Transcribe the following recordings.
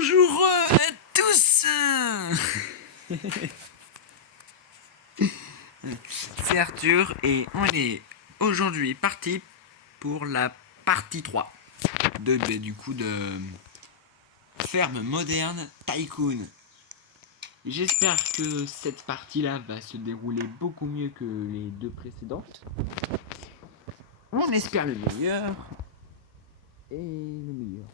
Bonjour à tous. C'est Arthur et on est aujourd'hui parti pour la partie 3 de Ferme Moderne Tycoon. J'espère que cette partie-là va se dérouler beaucoup mieux que les deux précédentes. On espère le meilleur et le meilleur.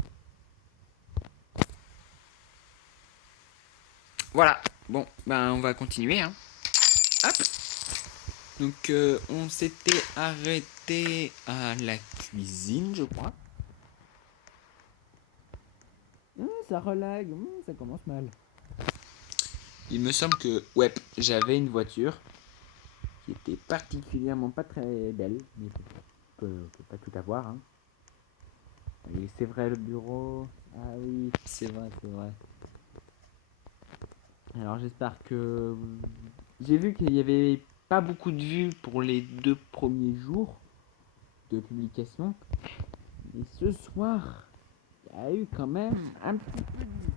Voilà, bon, ben on va continuer. Hein. Hop. Donc on s'était arrêté à la cuisine, je crois. Ça relague, ça commence mal. Il me semble que, ouais, j'avais une voiture qui était particulièrement pas très belle, mais on peut pas tout avoir. Hein. Et c'est vrai, le bureau. Ah oui, c'est vrai. Alors j'espère que... J'ai vu qu'il y avait pas beaucoup de vues pour les 2 premiers jours de publication. Mais ce soir, il y a eu quand même un petit peu de vues.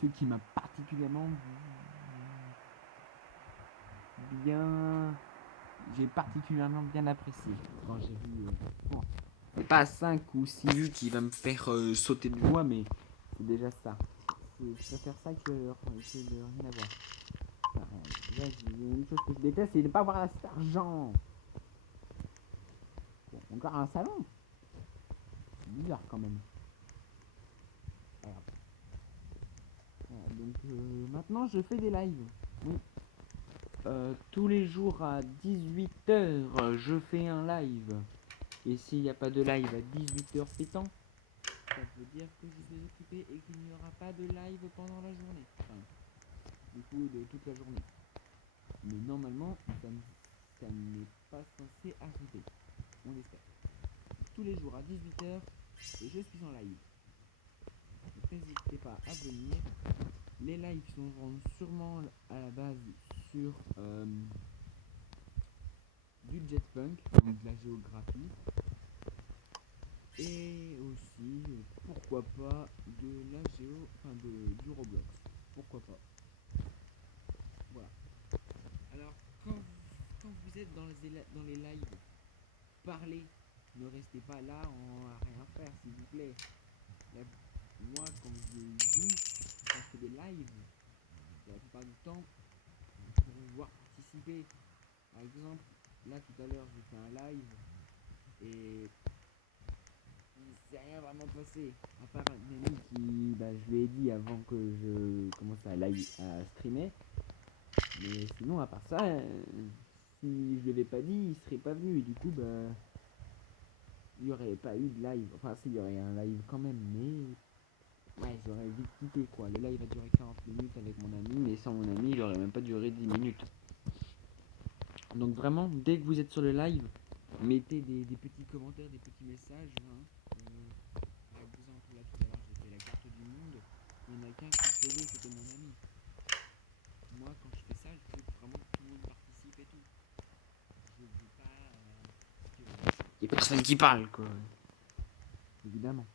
Ce qui m'a particulièrement bien... J'ai particulièrement bien apprécié quand j'ai vu... Bon, c'est pas 5 ou 6 vues qui va me faire sauter de joie, mais c'est déjà ça. Je préfère ça que de rien avoir. Enfin, là, une chose que je déteste, c'est de ne pas avoir assez d'argent. Bon, encore un salon. C'est bizarre quand même. Voilà, donc maintenant je fais des lives. Oui. Tous les jours à 18h, je fais un live. Et s'il n'y a pas de live à 18h pétant, ça veut dire que je suis occupé et qu'il n'y aura pas de live pendant la journée. Enfin, du coup, de toute la journée. Mais normalement, ça n'est pas censé arriver. On l'espère. Tous les jours à 18h, je suis en live. Donc n'hésitez pas à venir. Les lives seront sûrement à la base sur du jetpunk, donc de la géographie. Et aussi, pourquoi pas, de la du Roblox. Pourquoi pas. Voilà. Alors, quand vous êtes dans les lives, parlez. Ne restez pas là à rien faire, s'il vous plaît. Là, moi, quand je fais des lives, la plupart du temps, pour pouvoir participer. Par exemple, là, tout à l'heure, j'ai fait un live et il s'est rien vraiment passé. À part un ami qui, je lui ai dit avant que je commence à streamer. Mais sinon, à part ça, si je ne l'avais pas dit, il serait pas venu. Et du coup, il n'y aurait pas eu de live. Enfin, si, il y aurait un live quand même, mais ouais, j'aurais vite quitté quoi. Le live a duré 40 minutes avec mon ami, mais sans mon ami, il aurait même pas duré 10 minutes. Donc vraiment, dès que vous êtes sur le live, mettez des petits commentaires, des petits messages. Hein. Par exemple, là tout à l'heure, j'ai fait la carte du monde. Il n'y en a qu'un qui faisait, c'était mon ami. Moi, quand je fais ça, je veux vraiment que tout le monde participe et tout. Je veux pas qu'il y ait personne qui parle, quoi. Évidemment.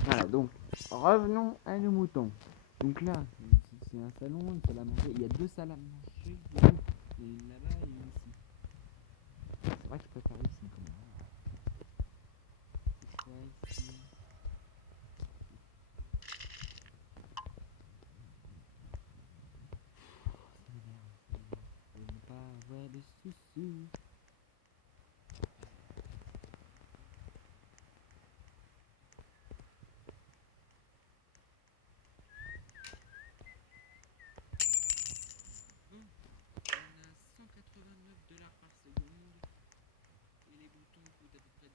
Voilà, donc, revenons à nos moutons. Donc là, c'est un salon, une salle à manger. Il y a 2 salles à manger. Il y a une là-bas et une ici. C'est vrai que je préfère ici quand même. Ici. Je ne pas avoir de soucis. On a 189 $ par seconde et les boutons coûtent à peu près 10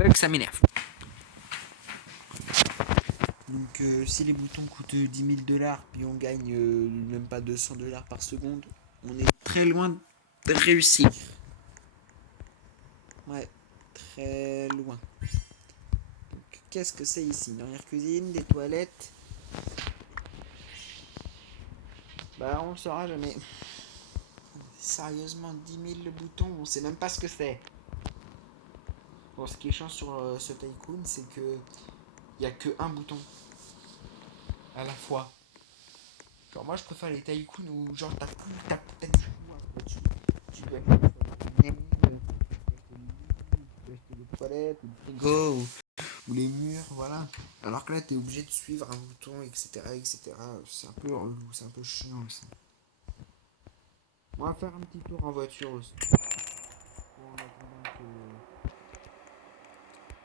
000. Ça m'énerve. Donc si les boutons coûtent 10 000 $ puis on gagne même pas 200 $ par seconde, on est très loin de réussir. Ouais, très loin. Donc qu'est-ce que c'est ici? Une arrière-cuisine, des toilettes. On le saura jamais. Sérieusement, 10 000 le bouton, on sait même pas ce que c'est. Bon, ce qui est chiant sur ce Tycoon, c'est que il y a que un bouton à la fois. Genre moi je préfère les Tycoon où genre t'as du choix quoi. Tu peux acheter des meubles, tu peux acheter des lits, tu peux acheter des toilettes, ou le frigo, ou les murs, voilà. Alors que là t'es obligé de suivre un bouton, etc. etc. C'est un peu relou, c'est un peu chiant aussi. On va faire un petit tour en voiture aussi.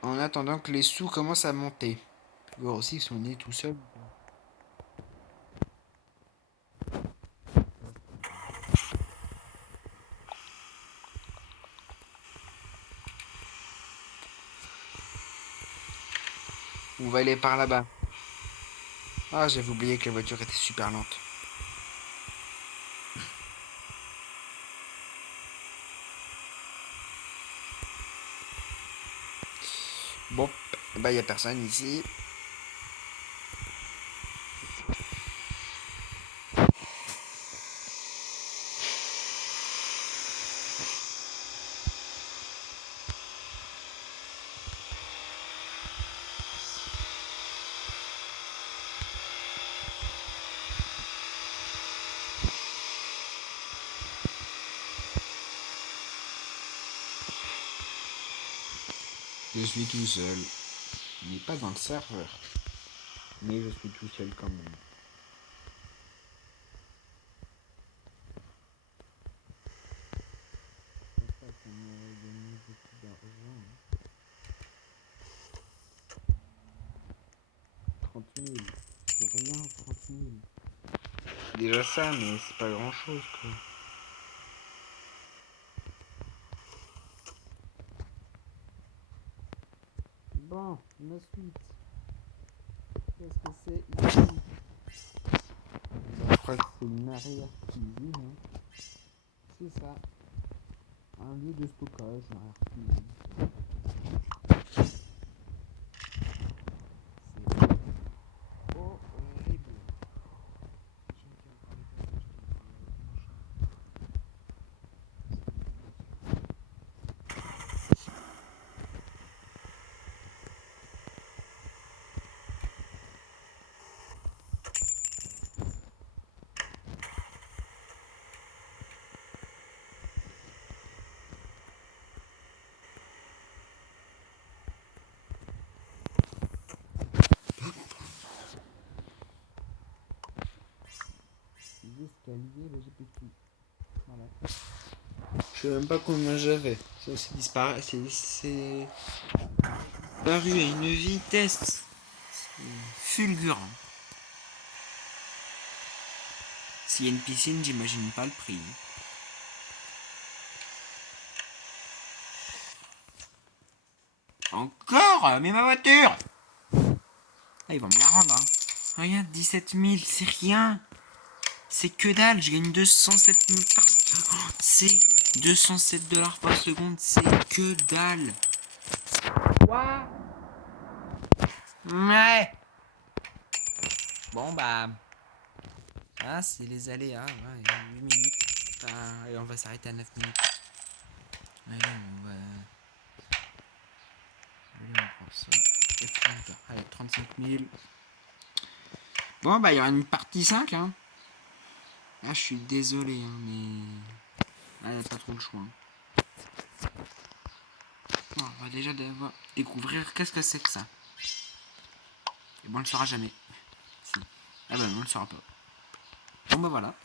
En attendant que les sous commencent à monter. Voir aussi si on est tout seul. On va aller par là-bas. Ah, j'avais oublié que la voiture était super lente. Bon, bah y a personne ici. Je suis tout seul. Il n'est pas dans le serveur. Mais je suis tout seul quand même. Pas qu'on aurait gagné beaucoup d'argent. 30 000. C'est rien, 30 000. Déjà ça, mais c'est pas grand chose quoi. Bon, la suite. Qu'est-ce que c'est ici? Je crois que c'est une arrière-cuisine. Hein. C'est ça. Un lieu de stockage, une arrière-cuisine. C'est horrible. Escaliers, là j'ai plus tout. Voilà. Je sais même pas combien j'avais. Ça c'est disparu. C'est paru à une vitesse fulgurante. S'il y a une piscine, j'imagine pas le prix. Encore. Mais ma voiture. Ah, ils vont me la rendre. Hein. Regarde, 17 000, c'est rien. C'est que dalle, je gagne 207 000 par seconde. C'est 207 dollars par seconde, c'est que dalle. Quoi? Ouais. Bon bah. Ah, c'est les aléas, ouais, 8 minutes. Enfin, et on va s'arrêter à 9 minutes. Allez, on va. Allez, on va prendre ça. Allez, 35 000. Bon, bah, il y aura une partie 5, hein. Ah, je suis désolé, hein, mais. Ah, y a pas trop le choix. Hein. Bon, on va déjà découvrir qu'est-ce que c'est que ça. Et bon, on le saura jamais. Si. Ah, bah, on le saura pas. Bon, bah, voilà.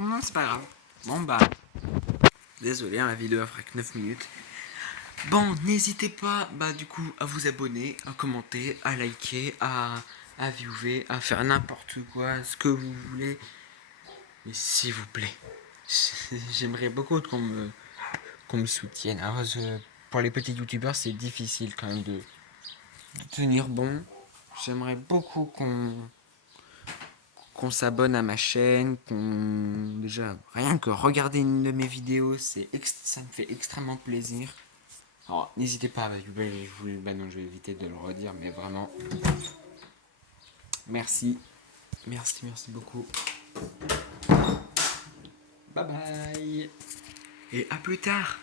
Non, c'est pas grave. Bon, bah. Désolé, hein, la vidéo fera que 9 minutes. Bon, n'hésitez pas, bah, du coup, à vous abonner, à commenter, à liker, à viewer, à faire n'importe quoi, ce que vous voulez. Mais s'il vous plaît, j'aimerais beaucoup qu'on me soutienne. Alors, pour les petits youtubeurs, c'est difficile quand même de tenir bon. J'aimerais beaucoup qu'on s'abonne à ma chaîne, qu'on déjà rien que regarder une de mes vidéos, ça me fait extrêmement plaisir. Alors n'hésitez pas, non, je vais éviter de le redire, mais vraiment merci, merci beaucoup. Bye bye et à plus tard.